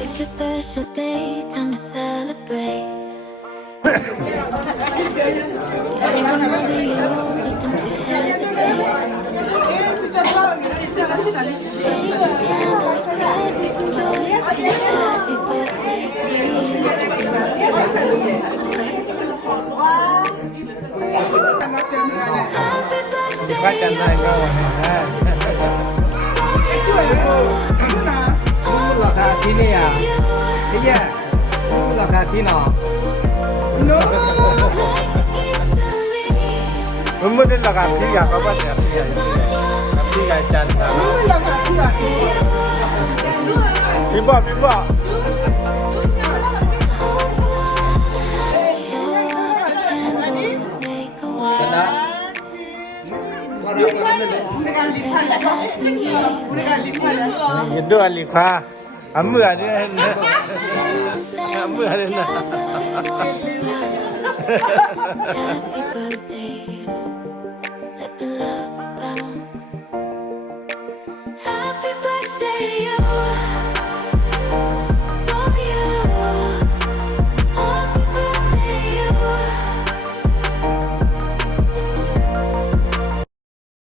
It's a special day, time to celebrate. Another year older, don't you hesitate. Candles, presents, and joy. Happy birthday to you. Happy birthday. ก็จำได้ก็วันนี้นะราคาที่นี่อ่ะที่เนี่ยราคาที่หนอมันไม่ได้ราคาที่อยากก็ว่าแต่ที่ใหญ่จันทร์ครับพี่บอกชนะด้วยลิฟ้าอันเมื่อนี่นะอันเมื่อนี่นะ birthday.